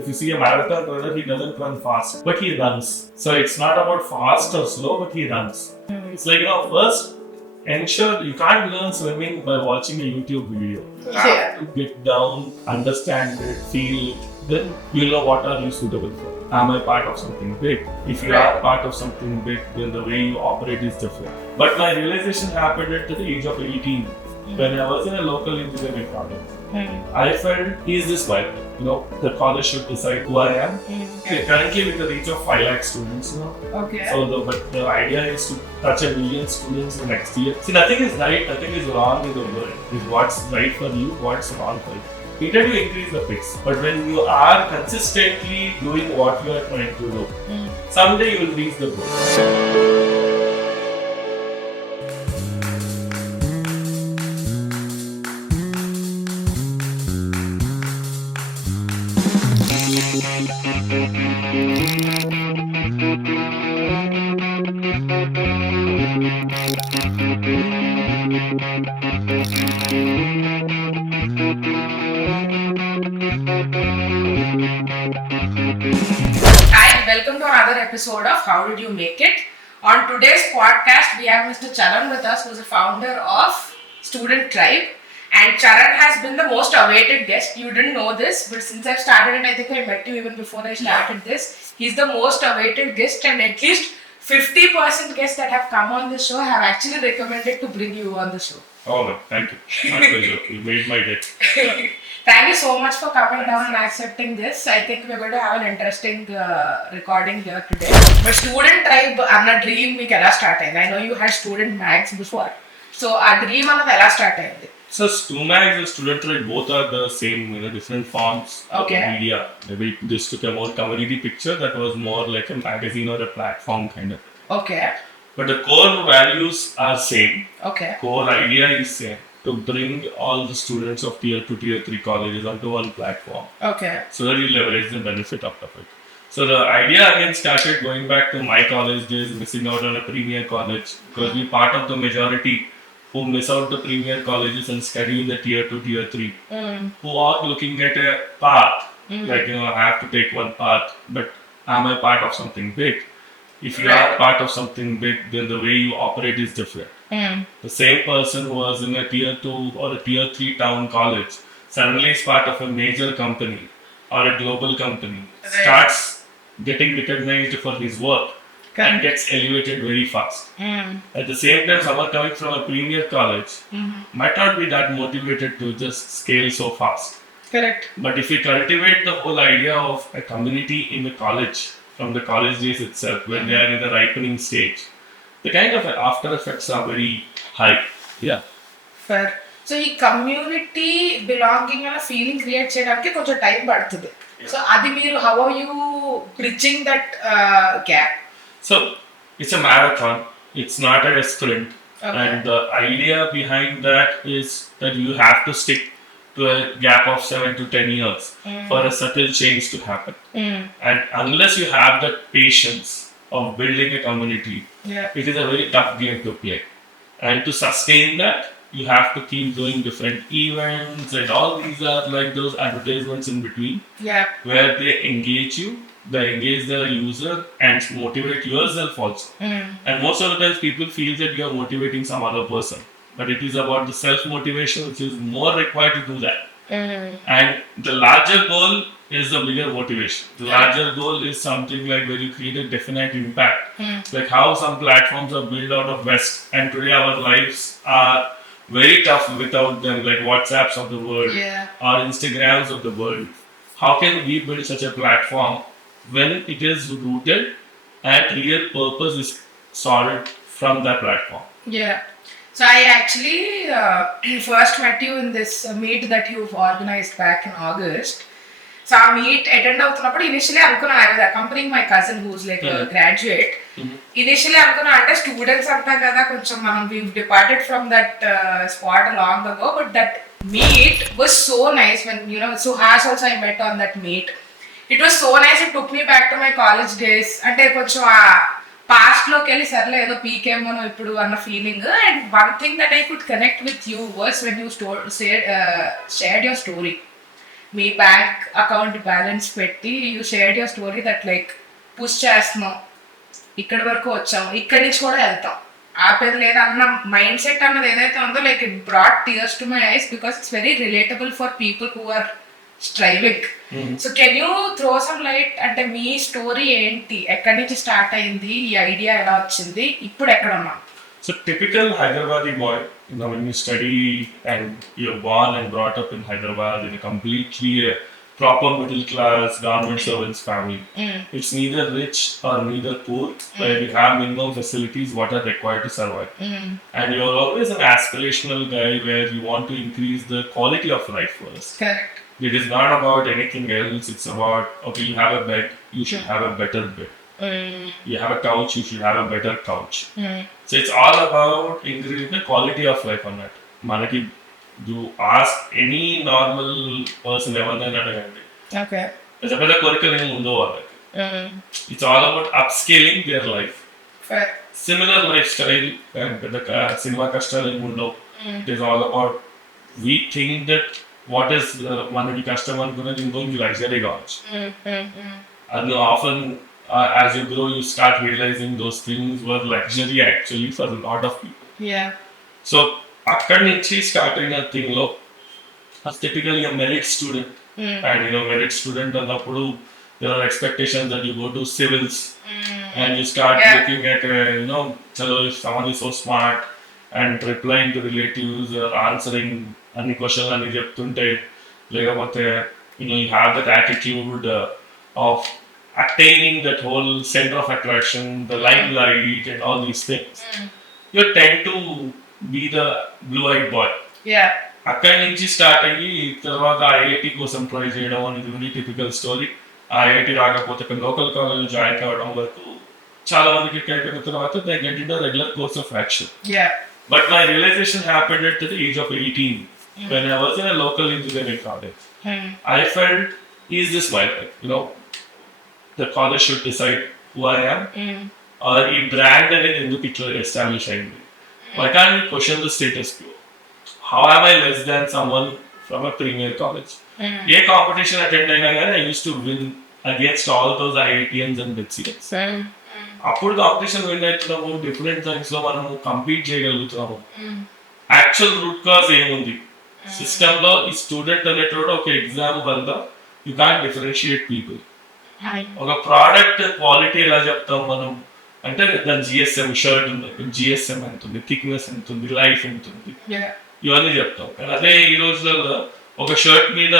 if you see a marathon runner, he doesn't run fast, but he runs. So it's not about fast or slow, but he runs. It's like, first ensure you can't learn swimming by watching a YouTube video. You have to get down, understand it, feel it, then you'll know what are you suitable for. Am I part of something big? If you are part of something big, then the way you operate is different. But my realization happened at the age of 18 when I was in a local engineering college. I felt, is this vital? The college should decide who I am. Currently with the reach of 5 lakh students now. Okay. So the idea is to touch 1 million students in next year. See, nothing is right, nothing is wrong in the world. It's what's right for you, what's wrong for you. We try to increase the pace. But when you are consistently doing what you are trying to do, someday you will reach the goal. Hi, welcome to another episode of How Did You Make It? On today's podcast, we have Mr. Charan with us, who is the founder of Student Tribe. And Charan has been the most awaited guest. You didn't know this, but since I've started it, I think I met you even before I started this. He's the most awaited guest, and at least 50% guests that have come on the show have actually recommended to bring you on the show. Oh, no, thank you. My pleasure. You made my day. Thank you so much for coming down and accepting this. I think we're going to have an interesting recording here today. But Student Tribe, our dream, we can start. I know you had stuMagz before. So our dream is start. So stuMagz and Student Tribe both are the same, different forms of media. Maybe this took a more community picture that was more like a magazine or a platform kind of. Okay. But the core values are same. Okay. Core idea is same. To bring all the students of tier 2, tier 3 colleges onto one platform. Okay. So that you leverage the benefit out of it. So the idea again started going back to my college days, missing out on a premier college, because we're part of the majority who miss out the premier colleges and study in the tier 2, tier 3, who are looking at a path, like, I have to take one path, but am I part of something big? If you are part of something big, then the way you operate is different. The same person who was in a tier 2 or a tier 3 town college suddenly is part of a major company or a global company, starts getting recognized for his work and gets elevated very fast. At the same time, someone coming from a premier college might not be that motivated to just scale so fast. Correct. But if you cultivate the whole idea of a community in the college, from the college days itself, when they are in the ripening stage, the kind of after effects are very high. Yeah. Fair. So, this community belonging and a feeling create cheyadaniki koncham time paduthundi. So, how are you bridging that gap? So, it's a marathon. It's not a sprint. Okay. And the idea behind that is that you have to stick to a gap of 7 to 10 years for a subtle change to happen. And unless you have that patience of building a community, it is a very tough game to play. And to sustain that, you have to keep doing different events, and all these are like those advertisements in between, where they engage you, they engage the user and motivate yourself also. And most of the times people feel that you are motivating some other person, but it is about the self-motivation which is more required to do that. And the larger goal is the bigger motivation. The larger goal is something like where you create a definite impact. Like how some platforms are built out of West, and today our lives are very tough without them, like WhatsApps of the world or Instagrams of the world. How can we build such a platform when it is rooted and real purpose is solid from that platform? Yeah. So I actually first met you in this meet that you've organized back in August. So I meet attend అవుతున్నప్పుడు initially I was accompanying my cousin who's like a graduate. Initially I students anta kada koncham manam we've departed from that spot long ago, but that meet was so nice when Suhas also I met on that meet. It was so nice, it took me back to my college days. Ante koncham past loki velli sarle edo pkmo ippudu anna feeling. And one thing that I could connect with you was when you shared your story. మీ bank account balance పెట్టి you shared your story that like push చేస్తున్నాం, ఇక్కడి వరకు వచ్చాం, ఇక్కడి నుంచి కూడా వెళ్తాం, ఆపేది లేదా అన్న మైండ్ సెట్ అన్నది ఏదైతే ఉందో like it brought tears to my eyes because it's very relatable for people who are striving. So can you throw some light, అంటే మీ స్టోరీ ఏంటి, ఎక్కడి నుంచి స్టార్ట్ అయింది, ఈ ఐడియా ఎలా వచ్చింది, ఇప్పుడు ఎక్కడ ఉన్నాం? So typical Hyderabadi boy, when you study and you're born and brought up in Hyderabad in a completely proper middle class government servants family. It's neither rich or neither poor, where you have minimum facilities what are required to survive. And you're always an aspirational guy where you want to increase the quality of life first. Correct. It is not about anything else. It's about, okay, you have a bed, you should have a better bed. You have a couch, you should have a better couch. So it's all about increasing the quality of life on that. Manaki, you ask any normal person ever adigandi. Okay. It's a better curriculum undo vallaki. It's all about upscaling their life. Fair. Similar lifestyle and the cinema kashtalu undo. It is all about, we think that what is manaki kashtam anukunnadi inkonchi luxury kaవచ్చు. And often as you grow, you start realizing those things were luxury actually for a lot of people. Yeah. So, akkadi nunchi start ayina thing lo, as typically a merit student, and merit student annappudu there are expectations that you go to civils, and you start looking at chalo, if someone is so smart and replying to relatives or answering any question ani cheptunte, lekapothe you have that attitude of attaining that whole center of attraction, the limelight and all these things. You tend to be the blue-eyed boy. Yeah. అక్కడి నుంచి start అయ్యి తర్వాత IIT కోసం try చేయడం అనేది very typical story. IIT రాకపోతే local college join కావడం వరకు చాలా మందికి అయిపోయిన తర్వాత they get in the regular course of action. But my realization happened at the age of 18 when I was in a local engineering college. I felt, is this my life? The college should decide who I am, or ఈ brand అనేది ఎందుకు ఇట్లా establish అయింది. Why can't we question the status quo? How am I less than someone from a premier college? A competition attend అయినా కానీ I used to win against all those IITians and BCS. అప్పుడు competition win అవుతున్నాము, different things లో మనము compete చేయగలుగుతున్నాము. Actual root cause ఏముంది system లో, ఈ student అనేటోడు ఒక ఎగ్జామ్ వల్ల యూ కాంట్ డిఫరెన్షియేట్ పీపుల్. ఒక ప్రోడక్ట్ క్వాలిటీ ఎలా చెప్తాం మనం అంటే దాని జిఎస్ఎం షర్ట్ ఉంది, జిఎస్ఎం ఎంత ఉంది, థిక్నెస్ ఎంత ఉంది, లైఫ్ ఎంత ఉంది, ఇవన్నీ చెప్తాం. అదే ఈ రోజులలో ఒక షర్ట్ మీద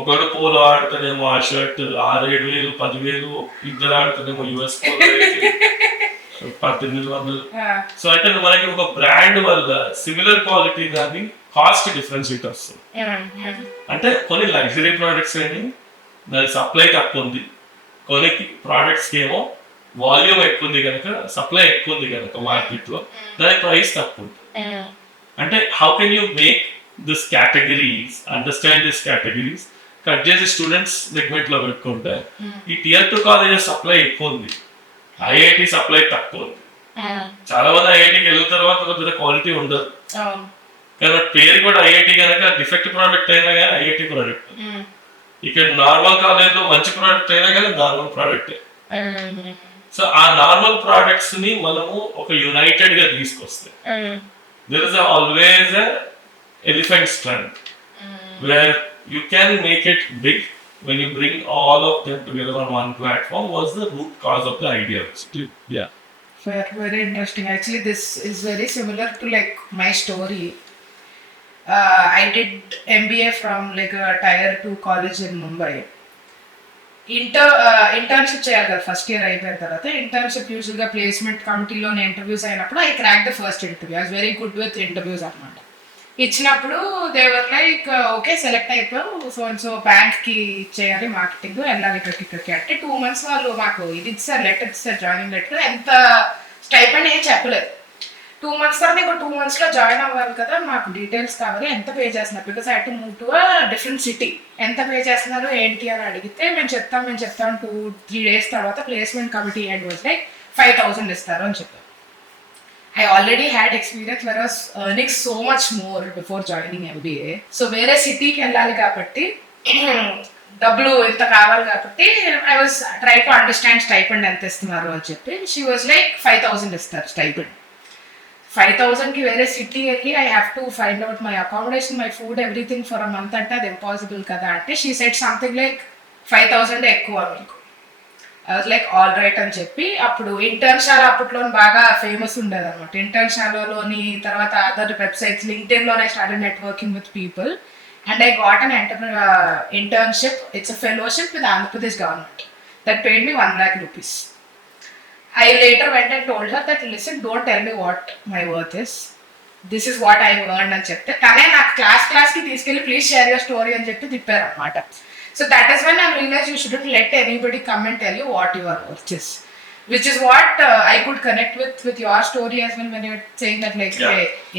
ఒకడు పోలో ఆడుతానేమో ఆ షర్ట్ 6,000-7,000 10,000, ఇద్దరు ఆడుతానేమో యుఎస్ పోలో 1,800. సో అంటే మనకి ఒక బ్రాండ్ వల్ల సిమిలర్ క్వాలిటీ దాన్ని కాస్ట్ డిఫరెన్షియేట్ వస్తుంది. అంటే కొన్ని లగ్జరీ ప్రోడక్ట్స్ అని దాని సప్లై తక్కువ ఉంది, కొన్ని ప్రోడక్ట్స్కి ఏమో వాల్యూమ్ ఎక్కువ ఉంది కనుక, సప్లై ఎక్కువ ఉంది కనుక మార్కెట్లో దాని ప్రైస్ తక్కువ ఉంది. అంటే how can you make this categories, understand this categories, cut చేసి స్టూడెంట్స్ సెగ్మెంట్లో పెట్టుకుంటే ఈ Tier 2 కాలేజెస్ సప్లై ఎక్కువ ఉంది, ఐఐటి సప్లై తక్కువ ఉంది. చాలా మంది ఐఐటికి వెళ్ళిన తర్వాత పెద్ద క్వాలిటీ ఉండదు కానీ పేరు కూడా ఐఐటి కనుక డిఫెక్ట్ ప్రోడక్ట్ అయినా కానీ ఐఐటి ప్రోడక్ట్. ఇక్కడ నార్మల్ కాలేజ్ లో మంచి ప్రోడక్ట్ అయినా కానీ నార్మల్ ప్రోడక్ట్. సో ఆ నార్మల్ ప్రోడక్ట్స్ ని మనము ఒక యునైటెడ్ గా తీసుకొస్తే there is always a elephant strength where you can make it big when you bring all of them together on one platform. Was the root cause of the idea. Yeah. Very interesting. Actually, this is very similar to like my story. I did MBA from like a Tier 2 college in Mumbai. Internship చేయాలి కదా first year అయిపోయిన తర్వాత. Internship యూజువల్గా placement కమిటీలోనే interviews అయినప్పుడు I crack the first interview. I was very good with interviews అనమాట. ఇచ్చినప్పుడు దేవర్ like okay select అయిపోయావు, so బ్యాంక్కి చేయాలి, మార్కెటింగ్ వెళ్ళాలి ఇక్కడికి అంటే 2 months వాళ్ళు మాకు ఇది ఇచ్చారు, లెటర్ ఇచ్చారు, జాయినింగ్ లెటర్. ఎంత స్టైపెండ్ ఏం చెప్పలేదు. 2 months తర్వాత ఇంకో 2 monthsలో జాయిన్ అవ్వాలి కదా, మాకు డీటెయిల్స్ కావాలి, ఎంత పే చేస్తున్నారు, because I to move to a different city. ఎంత పే చేస్తున్నారు ఏంటి అని అడిగితే మేము చెప్తాం 2-3 days తర్వాత placement committee and was like 5,000 ఇస్తారు అని చెప్పారు. I already had experience where I was earning so much more before joining MBA. So వేరే సిటీకి వెళ్ళాలి కాబట్టి డబ్బులు ఇంత కావాలి కాబట్టి I was try to understand stipend ఎంత ఇస్తున్నారు అని చెప్పి షీ వాజ్ లైక్ 5,000 ఇస్తారు స్టైపెండ్. 5,000కి వేరే సిటీ వెళ్ళి I have to find out my accommodation, my food, everything for a month అంటే అది ఇంపాసిబుల్ కదా అంటే షీ సెట్ సంథింగ్ లైక్ 5,000 ఎక్కువ మీకు. I was like all right అని చెప్పి అప్పుడు ఇంటర్న్షాల అప్పట్లో బాగా ఫేమస్ ఉండేది అనమాట. ఇంటర్న్షాలలోని తర్వాత అదర్ వెబ్సైట్స్ లింక్డ్ఇన్లోనే started networking with people and I got an internship. It's a fellowship with Andhra Pradesh government that paid me 1 lakh rupees. I later went and told her that listen, don't tell me what my worth is. This is what I earned అని చెప్తే కానీ నాకు క్లాస్కి తీసుకెళ్ళి please share your story అని చెప్పి తిప్పారు అనమాట. So that is when I realized you shouldn't let anybody come and tell you what your worth is. Which is what I could connect with your story as well when you're saying that like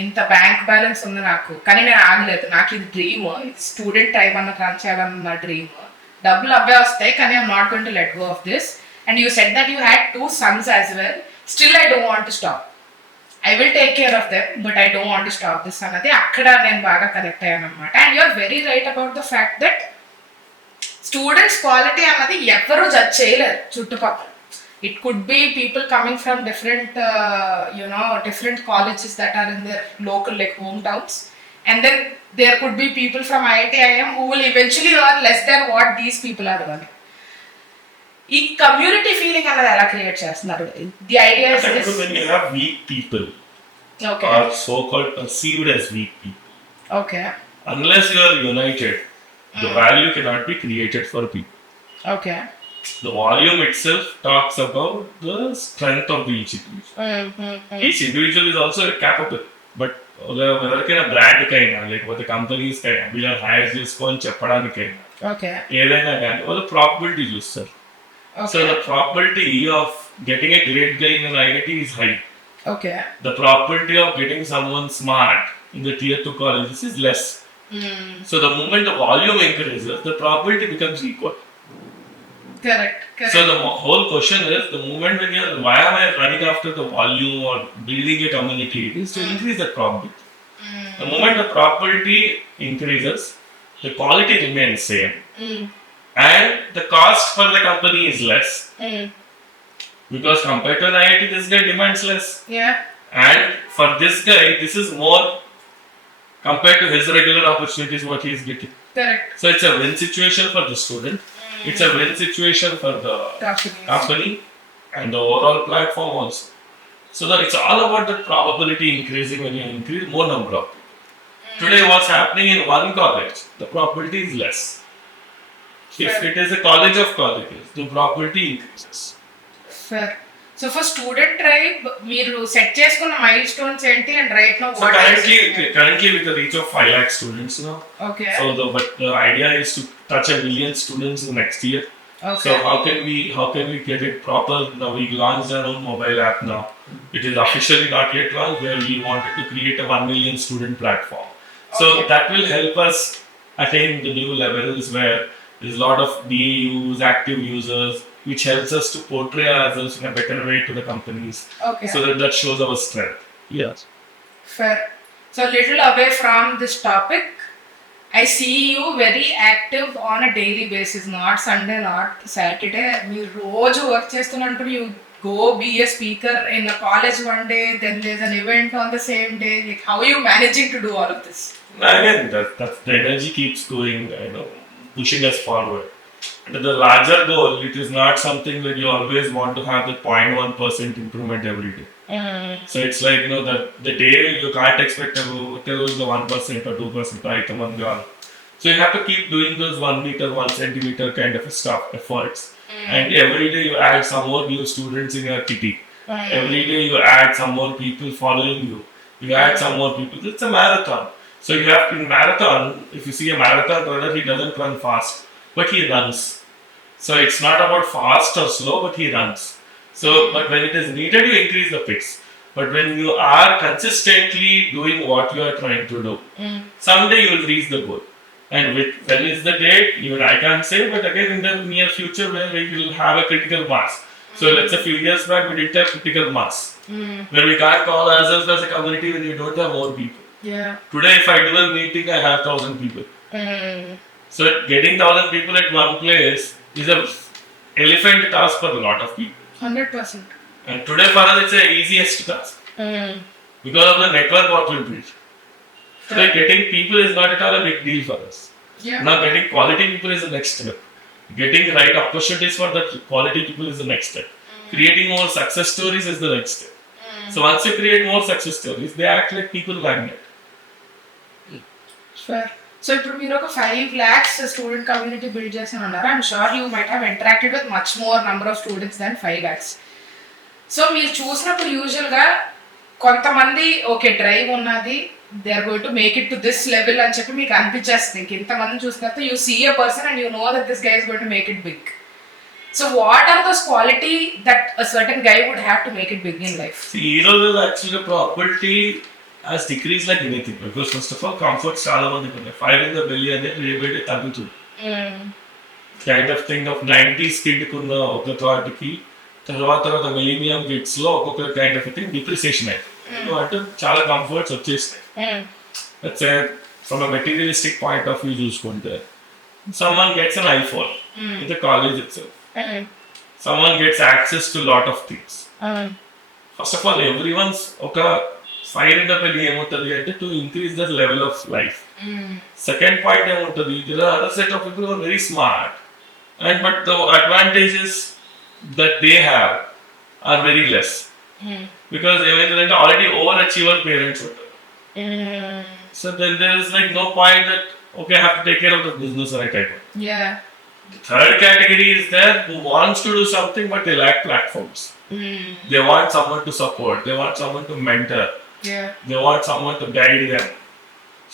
ఇంత bank balance ఉంది నాకు కానీ నేను ఆగలేదు, నాకు ఇది dream, student time అన్న run చేయాలన్న నా డ్రీమ్, డబ్బులు అవే వస్తాయి కానీ I'm not going to let go of this. And you said that you had 2 sons as well. Still I don't want to stop. I will take care of them but I don't want to stop this అన్నది అక్కడ నేను బాగా connect అయ్యాను అనమాట. And you're very right about the fact that students quality అన్నది ఎవరు judge చేయలేరు చుట్టుపక్కల. It could be people coming from different different colleges that are in their local like hometowns, and then there could be people from IIT IIM who will eventually earn less than what these people are earning. ఈ community feeling అనేది ఎలా create చేస్తున్నారు? The idea is when you have weak people, okay, or so called perceived as weak people, okay, unless you are united, the value cannot be created for people. Okay. The volume itself talks about the strength of each individual. Each individual is also capable, but ఎవరికైనా brand కైనా లేకపోతే companies కైనా వీళ్ళ hire చేసుకొని చెప్పడానికైనా ఏదైనా కానీ వాళ్ళు probability చూస్తారు. So the probability of getting a great guy in IIT is high. The probability of getting someone smart in the tier 2 colleges is less. So the moment the volume increases, the probability becomes equal. Correct. So the whole question is, the moment when you're, why am I running after the volume or building a community? It is to increase the probability. The moment the probability increases, the quality remains same. And the cost for the company is less. Because compared to an IIT, this guy demands less. Yeah. And for this guy, this is more compared to his regular opportunities what he is getting. Correct. So it's a win situation for the student. It's a win situation for the company and the overall platform also. So that it's all about the probability increasing when you increase more number of people. Today what's happening in one college, the probability is less. If it is a college of colleges, the probability increases. Fair. So for student tribe, మీరు set చేసుకున్న mile stones ఏంటి and right now So currently with the reach of 5 lakh students now. Okay. So the idea is to touch 1 million students in next year. Okay. So how can we get it proper? Now we launched our own mobile app now. It is officially not yet launched, where we wanted to create a 1 million student platform. So that will help us attain the new levels where there's a lot of DAUs, active users, which helps us to portray ourselves in a better way to the companies. Okay. So that shows our strength. Yes. Fair. So little away from this topic, I see you very active on a daily basis, not Sunday, not Saturday. You రోజు work చేస్తున్నట్టు you go be a speaker in a college one day, then there's an event on the same day. Like how are you managing to do all of this? Again, that the energy keeps going, pushing us forward. And the larger goal, it is not something that you always want to have the 0.1% improvement every day. So it's like, that the day you can't expect to lose the 1% or 2% item on the other. So you have to keep doing those 1 meter, 1 centimeter kind of stuff, efforts. And every day you add some more new students in your kitty. Every day you add some more people following you. You add some more people. It's a marathon. So you have to, in marathon, if you see a marathon runner, he doesn't run fast, but he runs. So it's not about fast or slow, but he runs. So, but when it is needed, you increase the pace. But when you are consistently doing what you are trying to do, someday you will reach the goal. And when is the date? Even I can't say, but again in the near future where we will have a critical mass. So let's say a few years back we didn't have critical mass. Where we can't call ourselves as a community when we don't have more people. Yeah. Today if I do a meeting, I have 1,000 people. So getting 1,000 people at one place is a elephant task for a lot of people. 100%. And today for us, it's the easiest task because of the network what we built. So getting people is not at all a big deal for us. Yeah. Now getting quality people is the next step. Getting the right opportunities for that quality people is the next step. Creating more success stories is the next step. So once you create more success stories, they act like people magnet. Fair. So ఇప్పుడు మీరు ఒక 5 lakhs student community build చేసి ఉన్నారు. I'm sure you might have interacted with much more number of students than 5 lakhs. సో మీరు చూసినప్పుడు యూజువల్గా కొంతమంది ఓకే డ్రైవ్ ఉన్నది, they are going to make it to this level అని చెప్పి మీకు అనిపించేస్తుంది. ఇంతమందిని చూసిన తర్వాత you see a person and you know that this guy is going to make it big. So what are those quality that a certain guy would have to make it big in life? See, actually the probability has decreased like anything because first of all, comfort చాలా మంది ఉన్నాయి. 5 in the belly అనేది rebate తగ్గుతుంది. Kind of thing of 90s kid కున్న ఒక థాట్కి తర్వాత millennium kids లో ఒక్కొక్క కైండ్ ఆఫ్ థింగ్ డిప్రిసియేషన్ అయింది. అంటే చాలా కంఫర్ట్స్ వచ్చేస్తాయి. From a materialistic point of view చూసుకుంటే someone gets an iPhone in the college itself. Someone gets access to lot of things. First of all, everyone's fire in the belly ఏమవుతుంది అంటే to increase the level of life. Second point ఏమవుతుంది, there are other set of people who are very smart but the advantages that they have are very less because ఏమైందంటే already overachiever parents ఉంటారు. So then there is like no point that okay, I have to take care of the business right away. Yeah. The third category is there who wants to do something but they lack platforms. They want someone to support, they want someone to mentor, they want someone to guide them.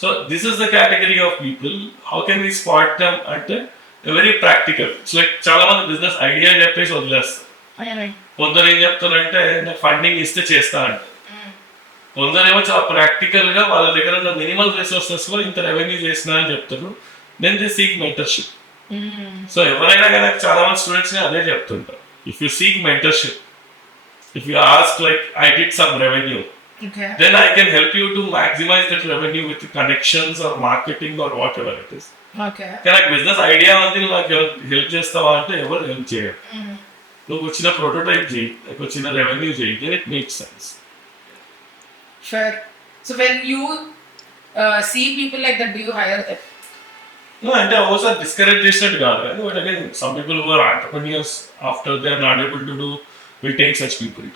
So this is the category of people. How can we spot them? They're very practical. It's like చాలా మంది business idea చెప్పేసి వదిలేస్తారు. కొందరు ఏం చెప్తారంటే నాకు funding ఇస్తే చేస్తా అంటే, కొందరేమో చాలా ప్రాక్టికల్ గా వాళ్ళ దగ్గర ఉన్న మినిమల్ రిసోర్సెస్ లో ఇంత రెవెన్యూ చేసినా అని చెప్తారు. Then they seek mentorship. So ఎవరైనా కానీ చాలా మంది స్టూడెంట్స్ అదే చెప్తుంటారు. If you seek mentorship, if you ask like I did some revenue, then I can help you to maximize that revenue with connections or marketing or whatever it is. Okay. నాకు business idea ఉంది, నాకు help చేస్తావా అంటే ఎవరు help చేయరు. నువ్వు వచ్చిన prototype చేయి, నాకు వచ్చిన రెవెన్యూ చేయి, then it makes sense. Fair. So when you see people like that, do you hire them? No, అంటే అవసరం డిస్కరేజ్ చేసినట్టు కాదు కానీ but again some people who are entrepreneurs after they are not able to do will take such people.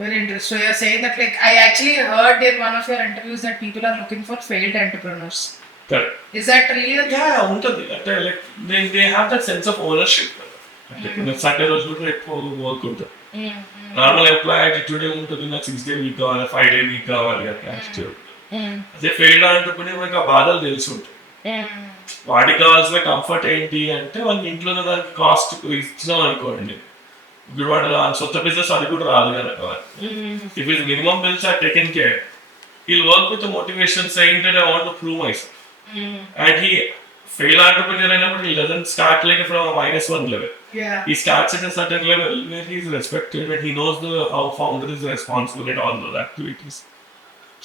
Very interesting. So you're saying that like I actually heard in one of your interviews that people are looking for failed entrepreneurs. Correct. Is that really? Yeah, ఉంటుంది. అంటే like they have that sense of ownership. అంటే Sunday రోజు కూడా ఎక్కువ work ఉంటుంది. Normal employee attitude ఏముంటుంది, నాకు 6 day week కావాలి, 5 day వీక్ కావాలి అని యాటిట్యూడ్. అదే ఫెయిల్డ్ entrepreneur మనకి ఆ బాధలు తెలిసి ఉంటుంది. వాటికి కావాల్సిన కంఫర్ట్ ఏంటి అంటే వాళ్ళ ఇంట్లో దానికి కాస్ట్ ఇచ్చినాం అనుకోండి, ఇప్పుడు వాడు సొంత బిజినెస్ అది కూడా రాదు కదా. If his minimum bills are taken care, he'll work with the motivation saying that I want to prove myself. And he fail entrepreneur అయినప్పుడు he doesn't start like from a -1 level. He starts at a certain level where he is respected and he knows how founder is responsible at all those activities.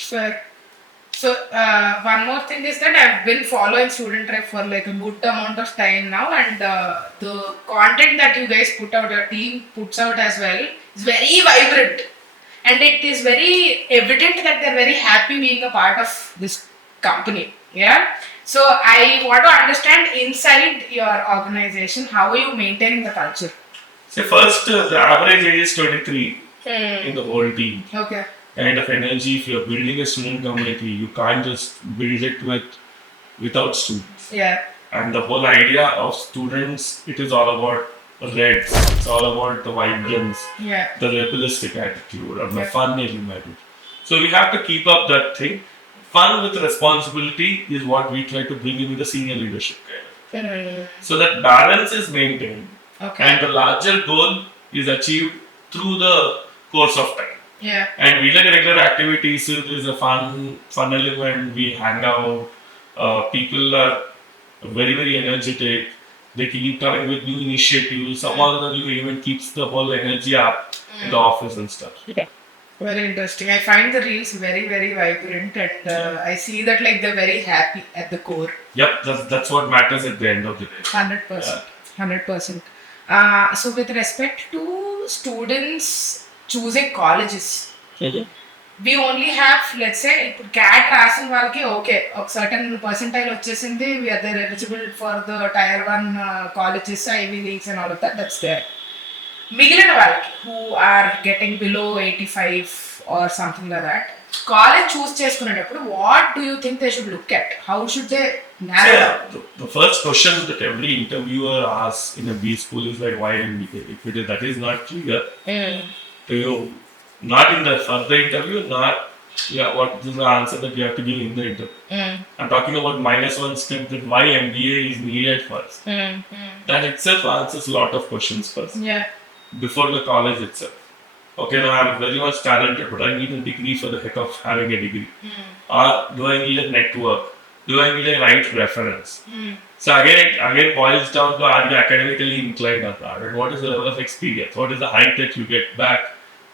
Sure. So one more thing is that I've been following Student Tribe for like a good amount of time now, and the content that you guys put out, your team puts out as well, is very vibrant, and it is very evident that they're very happy being a part of this company. Yeah. So I want to understand inside your organization, how are you maintaining the culture? So first, the average age is 23 in the whole team. Okay. Kind of energy. If you're building a student community, you can't just build it without students. Yeah. And the whole idea of students, it is all about reds. It's all about the vibrance, the rebellistic attitude, or the fun element. So we have to keep up that thing. Fun with responsibility is what we try to bring in the senior leadership. So that balance is maintained. Okay. And the larger goal is achieved through the course of time. Yeah. And we like regular activities. There is a fun element. We hang out. People are very, very energetic. They keep coming with new initiatives. Some of the new event keeps the whole energy up in the office and stuff. Okay. Very interesting. I find the reels very, very vibrant, and I see that like they're very happy at the core. Yep, that's what matters at the end of the day. 100%. 100%. So, with respect to students choosing colleges, we only have, let's say, ఇప్పుడు cat రాసిన వాళ్ళకి okay ఒక certain percentile వచ్చేసింది, they're eligible for the tier 1 colleges, Ivy Leagues and all of that, that's there. మిగిలిన వాళ్ళకి who are getting below 85 or something like that, college choose చేసుకునేటప్పుడు what do you think they should look at? How should they narrow down? The first question that every interviewer asks in a B school is like, why MBA? If that is not clear to you, not in the further interview, not what is the answer that you have to give in the interview. I'm talking about -1 step, that why MBA is needed first. That itself answers a lot of questions first. Yeah. Before the college itself. Okay, now I'm very much talented, but I need a degree for the heck of having a degree. Or do I need a network? Do I need a right reference? So again boils down to, are you academically inclined or not? And what is the level of experience? What is the height that you get back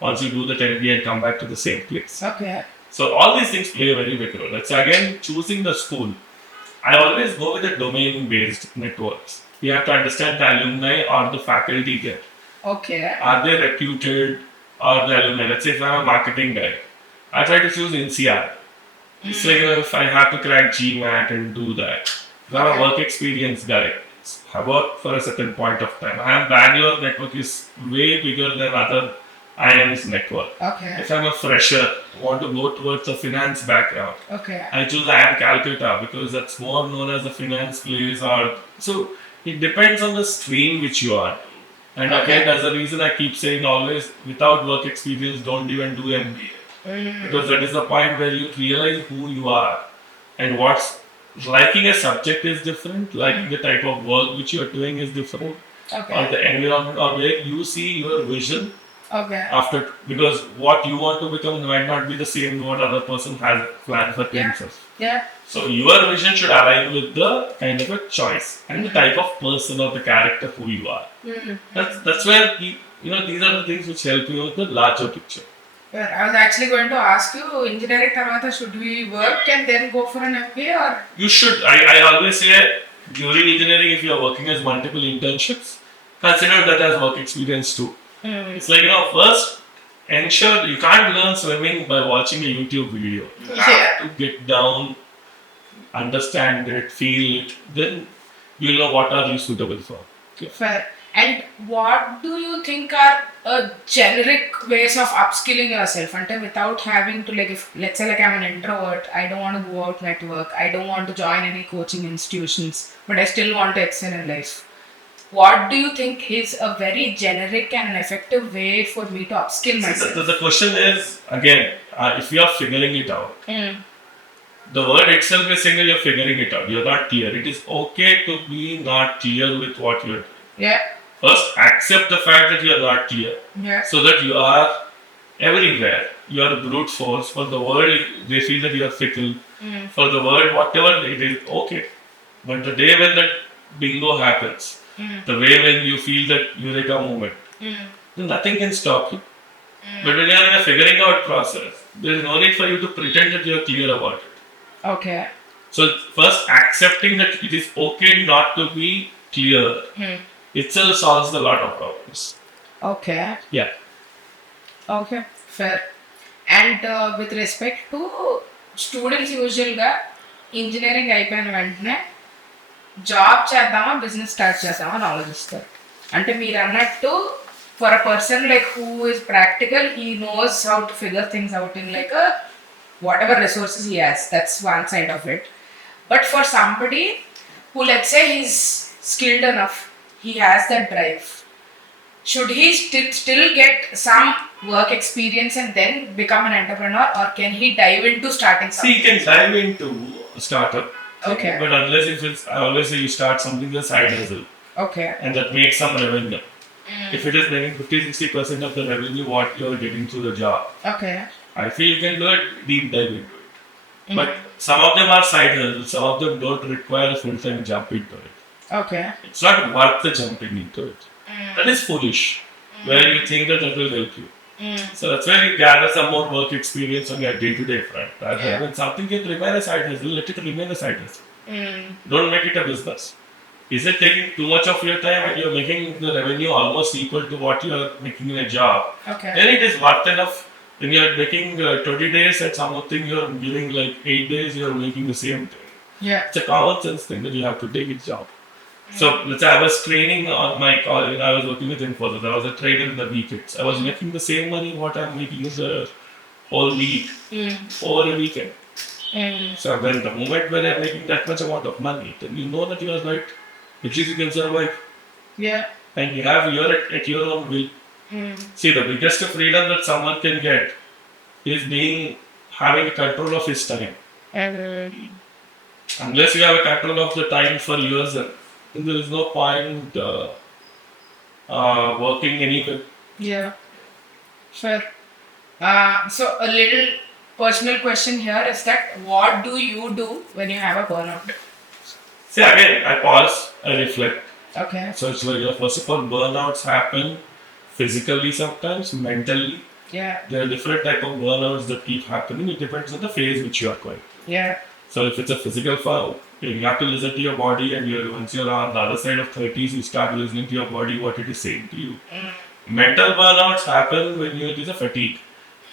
once you do the MBA and come back to the same place? Okay. So all these things play a very big role. It's again choosing the school. I always go with the domain-based networks. You have to understand the alumni or the faculty there. Okay. Are they reputed or the alumni? Let's say if I'm a marketing guy, I try to choose NCR. It's like, if I have to crack GMAT and do that. If I'm a work experience guy, I work for a certain point of time. I have Bangalore network is way bigger than other IIM's network. Okay. If I'm a fresher, want to go towards a finance background, Okay. I choose IIM Calcutta because that's more known as a finance place. Or so it depends on the stream which you are. And again, that's the reason I keep saying always, without work experience, don't even do MBA. Because that is the point where you realize who you are. And what's liking a subject is different, liking the type of work which you are doing is different. Okay. Or the environment, or where you see your vision Okay. after, because what you want to become might not be the same what other person has planned for themselves. Yeah. So your vision should align with the kind of a choice and the type of person or the character who you are. That's where these are the things which help you with the larger picture. Well, I was actually going to ask you, engineering tarvata should we work and then go for an MBA, or? You should. I always say during engineering, if you are working as multiple internships, consider that as work experience too. It's like, first ensure you can't learn swimming by watching a YouTube video. You have to get down, understand it, feel it, then you'll know what are you suitable for. Fair. And what do you think are generic ways of upskilling yourself? Until without having to, like, if let's say like I'm an introvert, I don't want to go out network, I don't want to join any coaching institutions, but I still want to excel in life. What do you think is a very generic and an effective way for me to upskill myself? The question is, again, if you are figuring it out, the word itself is saying you're figuring it out. You're not clear. It is okay to be not clear with what you're doing. Yeah. First, accept the fact that you're not clear. Yeah. So that you are everywhere. You are a brute force. For the world, they feel that you are fickle. For the world, whatever it is, okay. But the day when that bingo happens, the way when you feel that eureka moment, then nothing can stop you. But when you are in a figuring out process, there is no need for you to pretend that you are clear about it. Okay. So first, accepting that it is okay not to be clear itself solves a lot of problems. Okay. Yeah. Okay. Fair. And with respect to students, usually engineering అయిపోయిన వెంటనే job చేద్దామా business start చేద్దామా అని ఆలోచిస్తారు. అంటే మీరు అన్నట్టు for a person like who is practical, he knows how to figure things out in like whatever resources he has, that's one side of it. But for somebody who, let's say, he's skilled enough, he has that drive, should he still get some work experience and then become an entrepreneur, or can he dive into starting something? See, you can dive into a startup. Okay. But unless if it's, I always say you start something as a side hustle. Okay. And that makes some revenue. If it is making 50-60% of the revenue what you are getting through the job, Okay. I feel you can do it, deep dive into it. But some of them are side hustles, some of them don't require a full-time jump into it. Okay. It's not worth the jumping into it. That is foolish, where you think that will help you. So that's where you gather some more work experience on your day-to-day front. When something can remain a side hustle, let it remain a side hustle. Don't make it a business. Is it taking too much of your time and you're making the revenue almost equal to what you're making in a job? Then it is worth enough. When you're making 20 days at something, you're giving like 8 days, you're making the same thing. It's a common sense thing that you have to take a job. So let's say I was training on my college. I was working with Infosys. I was a trainer in the weekends. I was making the same money what I'm making in the whole week over a weekend. So when the moment when I'm making that much amount of money, then you know that you are right. At least you can survive. And you have at your own will. See, the biggest freedom that someone can get is having control of his time. Unless you have a control of the time for yourself, there is no point working anywhere. Fair. So a little personal question here is that what do you do when you have a burnout? See, again, I pause, I reflect. So it's like, first of all, burnouts happen physically sometimes, mentally. There are different type of burnouts that keep happening. It depends on the phase which you are going. So if it's a physical fall, you have to listen to your body, and once you're on the other side of 30s, you start listening to your body, what it is saying to you. Mental burnouts happen when it is a fatigue.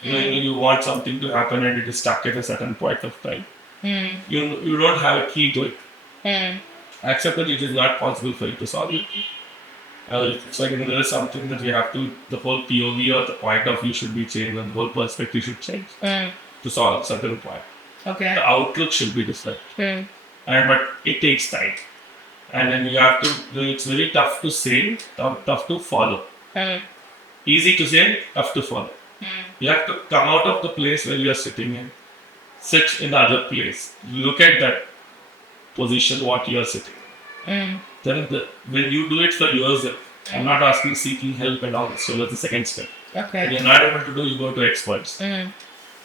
You want something to happen and it is stuck at a certain point of time. You don't have a key to it. Accept that it is not possible for you to solve it. It's like there is something that you have to, the whole POV or the point of view should be changed, and the whole perspective should change to solve a certain point. The outlook should be different. But it takes time. And then you have to, it's very tough to say, tough to follow. Easy to say, tough to follow. You have to come out of the place where you are sitting in, sit in the other place, look at that position, what you are sitting. Then when you do it for yourself, I'm not asking seeking help and all, so that's the second step. When you're not able to do, you go to experts.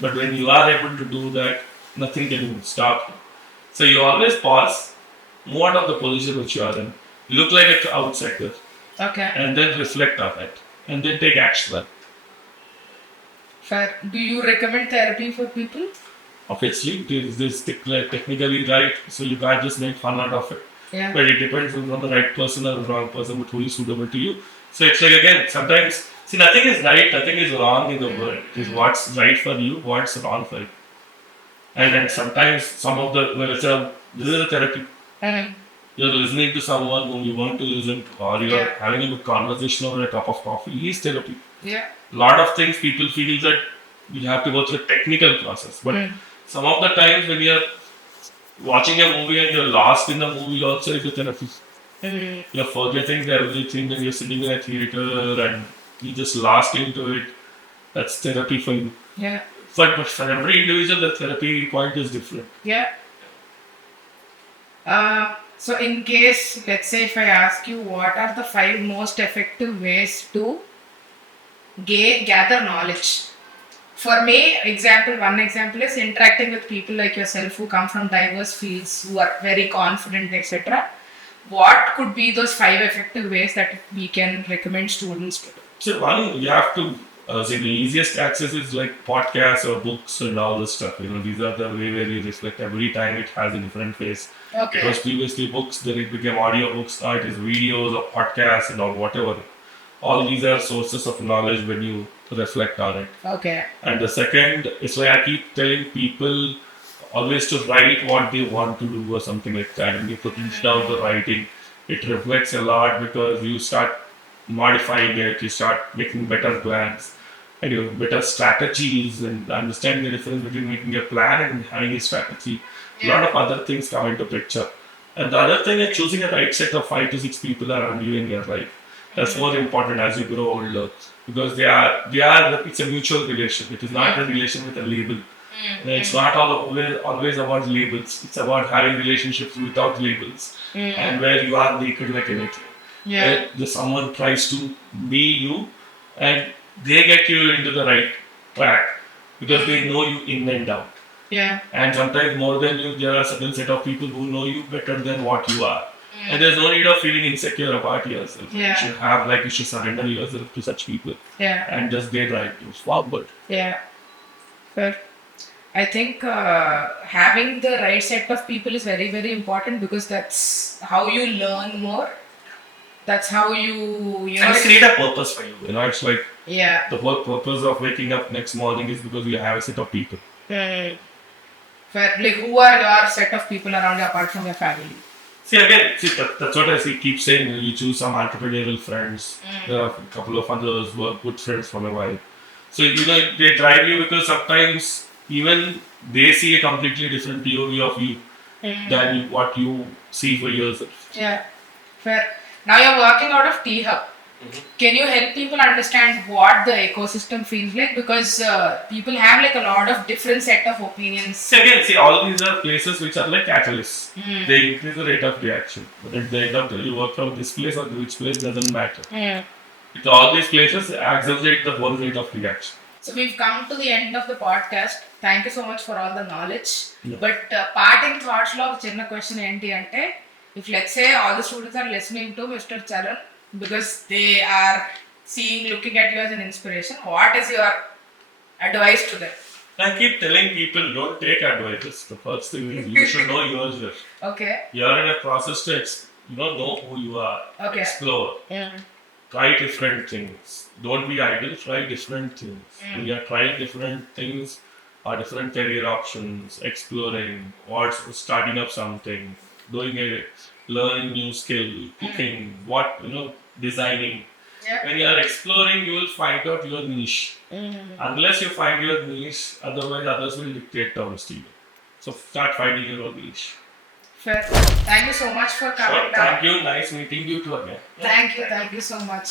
But when you are able to do that, nothing can stop you. So you always pause, move out of the position which you are in, look like an outsider, and then reflect on it, and then take action. Fair. Do you recommend therapy for people? Obviously, it is technically right, so you can't just make fun out of it. But it depends on the right person or the wrong person, but who is suitable to you. So it's like, again, sometimes, see, nothing is right, nothing is wrong in the world. It is what's right for you, what's wrong for you. And then sometimes this is a therapy. You're listening to someone whom you want to listen to, or you're having a good conversation over a cup of coffee. Is therapy. A lot of things people feel that you have to go through a technical process. But some of the times when you're watching a movie and you're lost in the movie, also is a therapy. You're forgetting everything and you're sitting in a theater and you just lost into it. That's therapy for you. But for every individual, the therapy point is different. So in case, let's say if I ask you what are the 5 most effective ways to gather knowledge. For me, one example is interacting with people like yourself who come from diverse fields, who are very confident, etc. What could be those 5 effective ways that we can recommend students to do? So one, you have to say the easiest access is like podcasts or books and all this stuff. These are the way where you reflect. Every time it has a different face. Because previously books, then it became audio books, now it is videos or podcasts and all whatever. All these are sources of knowledge when you reflect on it. And the second is why I keep telling people always to write what they want to do or something like that. And you put down the writing. It reflects a lot because you start modifying it, you start making better plans and you have better strategies and understanding the difference between making a plan and having a strategy. A lot of other things come into picture. And the other thing is choosing a right set of 5 to 6 people around you in your life. That's more important as you grow older because it's a mutual relation. It is not a relation with a label. It's not always about labels. It's about having relationships without labels and where you are naked like anything. Where someone tries to be you and they get you into the right track because they know you in and out. And sometimes more than you, there are a certain set of people who know you better than what you are. And there's no need of feeling insecure about yourself. Yeah. You should surrender yourself to such people. Yeah. And just they drive you forward. Yeah. Fair. I think having the right set of people is very, very important because that's how you learn more. That's how you And they create a purpose for you. It's like yeah. the whole purpose of waking up next morning is because you have a set of people. Fair. Like, who are your set of people around you apart from your family? That's what I keep saying. You choose some entrepreneurial friends. There are a couple of others who are good friends from a while. So, they drive you because sometimes even they see a completely different POV of you than what you see for yourself. Yeah, fair. Now you're working out of TiE Hub. Can you help people understand what the ecosystem feels like? Because people have like a lot of different set of opinions. All these are places which are like catalysts. They increase the rate of reaction. But at the end of the day, you work from this place or which place doesn't matter. With all these places, accelerate the whole rate of reaction. So we've come to the end of the podcast. Thank you so much for all the knowledge. Yeah. But parting thoughts lo chinna question enti ante, if let's say all the students are listening to Mr. Charan because they are looking at you as an inspiration, what is your advice to them? I keep telling people, don't take advice. The first thing is you should know yourself. Okay. You're in a process to know who you are. Okay. Explore. Yeah. Try different things. Don't be idle. Try different things. When you're trying different things or different career options, exploring, or starting up something, learning new skill, cooking, designing. Yeah. When you are exploring, you will find out your niche. Unless you find your niche, otherwise others will dictate terms to you. So start finding your own niche. Fair. Thank you so much for coming down. Thank you. Nice meeting you too again. Thank you so much.